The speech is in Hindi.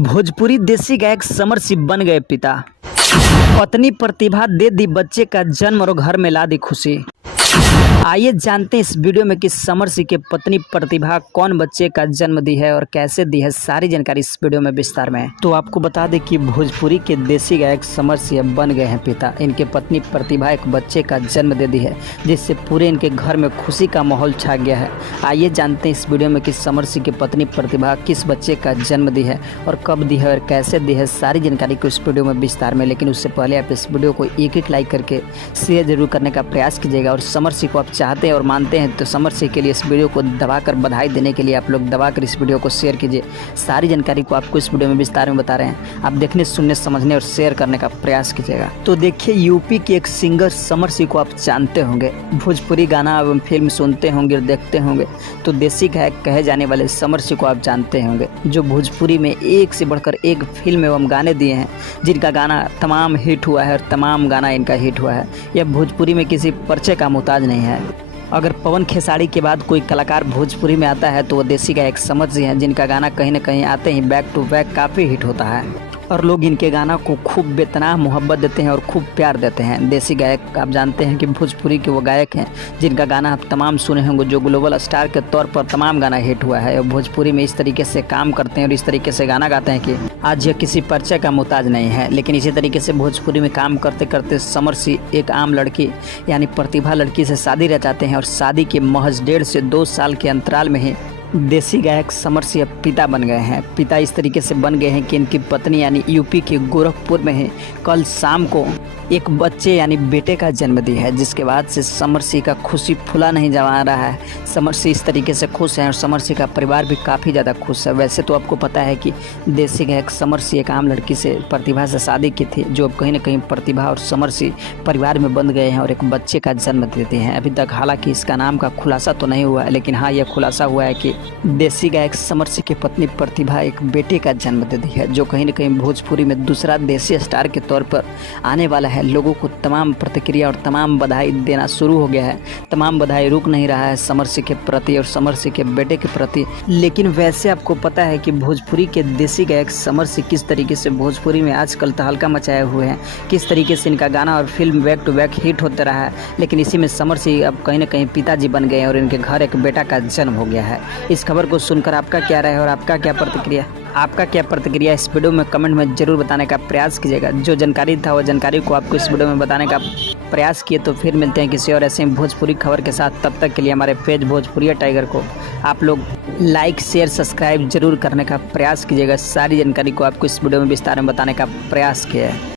भोजपुरी देसी गायक समर सिंह बन गए पिता। पत्नी प्रतिभा दे दी बच्चे का जन्म और घर में ला दी खुशी। आइए जानते हैं इस वीडियो में कि समर सिंह की पत्नी प्रतिभा कौन बच्चे का जन्म दी है और कैसे दी है, सारी जानकारी इस वीडियो में विस्तार में। तो आपको बता दें कि भोजपुरी के देसी गायक समर सिंह बन गए हैं पिता। इनके पत्नी प्रतिभा एक बच्चे का जन्म दे दी है, जिससे पूरे इनके घर में खुशी का माहौल छा गया है। आइए जानते हैं इस वीडियो में कि समर सिंह की पत्नी प्रतिभा किस बच्चे का जन्म दी है और कब दी है और कैसे दी है, सारी जानकारी को इस वीडियो में विस्तार में। लेकिन उससे पहले आप इस वीडियो को एक लाइक करके शेयर जरूर करने का प्रयास कीजिएगा और समर सिंह को आप चाहते हैं और मानते हैं तो समर सिंह के लिए इस वीडियो को दबाकर बधाई देने के लिए आप लोग दबाकर इस वीडियो को शेयर कीजिए। सारी जानकारी को आपको इस वीडियो में विस्तार में बता रहे हैं, आप देखने सुनने समझने और शेयर करने का प्रयास कीजिएगा। तो देखिए, यूपी के एक सिंगर समर सिंह को आप जानते होंगे, भोजपुरी गाना एवं फिल्म सुनते होंगे और देखते होंगे। तो देसी गायक कहे जाने वाले समर सिंह को आप जानते होंगे, जो भोजपुरी में एक से बढ़कर एक फिल्म एवं गाने दिए हैं, जिनका गाना तमाम हिट हुआ है और तमाम गाना इनका हिट हुआ है। यह भोजपुरी में किसी परिचय का मोहताज नहीं है। अगर पवन खेसारी के बाद कोई कलाकार भोजपुरी में आता है तो वो देसी गायक समर सिंह हैं, जिनका गाना कहीं ना कहीं आते ही बैक टू बैक काफ़ी हिट होता है और लोग इनके गाना को खूब बेतनाह मोहब्बत देते हैं और खूब प्यार देते हैं। देसी गायक आप जानते हैं कि भोजपुरी के वो गायक हैं जिनका गाना आप तमाम सुने होंगे, जो ग्लोबल स्टार के तौर पर तमाम गाना हिट हुआ है और भोजपुरी में इस तरीके से काम करते हैं और इस तरीके से गाना गाते हैं कि आज यह किसी परिचय का मोहताज नहीं है। लेकिन इसी तरीके से भोजपुरी में काम करते करते समर सिंह एक आम लड़की यानी प्रतिभा लड़की से शादी रचाते हैं और शादी के महज 1.5 से 2 साल के अंतराल में ही देसी गायक समर सिंह पिता बन गए हैं। पिता इस तरीके से बन गए हैं कि इनकी पत्नी यानी यूपी के गोरखपुर में ही कल शाम को एक बच्चे यानी बेटे का जन्म दी है, जिसके बाद से समर सिंह का खुशी फुला नहीं जमा रहा है। समर सिंह इस तरीके से खुश हैं और समर सिंह का परिवार भी काफ़ी ज़्यादा खुश है। वैसे तो आपको पता है कि देसी गायक समर सिंह एक आम लड़की से प्रतिभा से शादी की थी, जो अब कहीं ना कहीं प्रतिभा और समर सिंह परिवार में बंध गए हैं और एक बच्चे का जन्म देते हैं। अभी तक हालांकि इसका नाम का खुलासा तो नहीं हुआ है, लेकिन हाँ, यह खुलासा हुआ है कि देसी गायक समर सिंह की पत्नी प्रतिभा एक बेटे का जन्म दे दी है, जो कहीं ना कहीं भोजपुरी में दूसरा देसी स्टार के तौर पर आने वाला है। लोगों को तमाम प्रतिक्रिया और तमाम बधाई देना शुरू हो गया है। तमाम बधाई रुक नहीं रहा है समर सिंह के प्रति और समर सिंह के बेटे के प्रति। लेकिन वैसे आपको पता है कि भोजपुरी के देसी गायक समर सिंह किस तरीके से भोजपुरी में आजकल तहलका मचाए हुए हैं, किस तरीके से इनका गाना और film back to back hit होता रहा है। लेकिन इसी में समर सिंह अब कहीं ना कहीं पिताजी बन गए हैं और इनके घर एक बेटा का जन्म हो गया है। इस खबर को सुनकर आपका क्या राय है और आपका क्या प्रतिक्रिया इस वीडियो में कमेंट में जरूर बताने का प्रयास कीजिएगा। जो जानकारी था वो जानकारी को आपको इस वीडियो में बताने का प्रयास किए। तो फिर मिलते हैं किसी और ऐसे भोजपुरी खबर के साथ। तब तक के लिए हमारे पेज भोजपुरिया टाइगर को आप लोग लाइक शेयर सब्सक्राइब जरूर करने का प्रयास कीजिएगा। सारी जानकारी को आपको इस वीडियो में विस्तार में बताने का प्रयास किया है।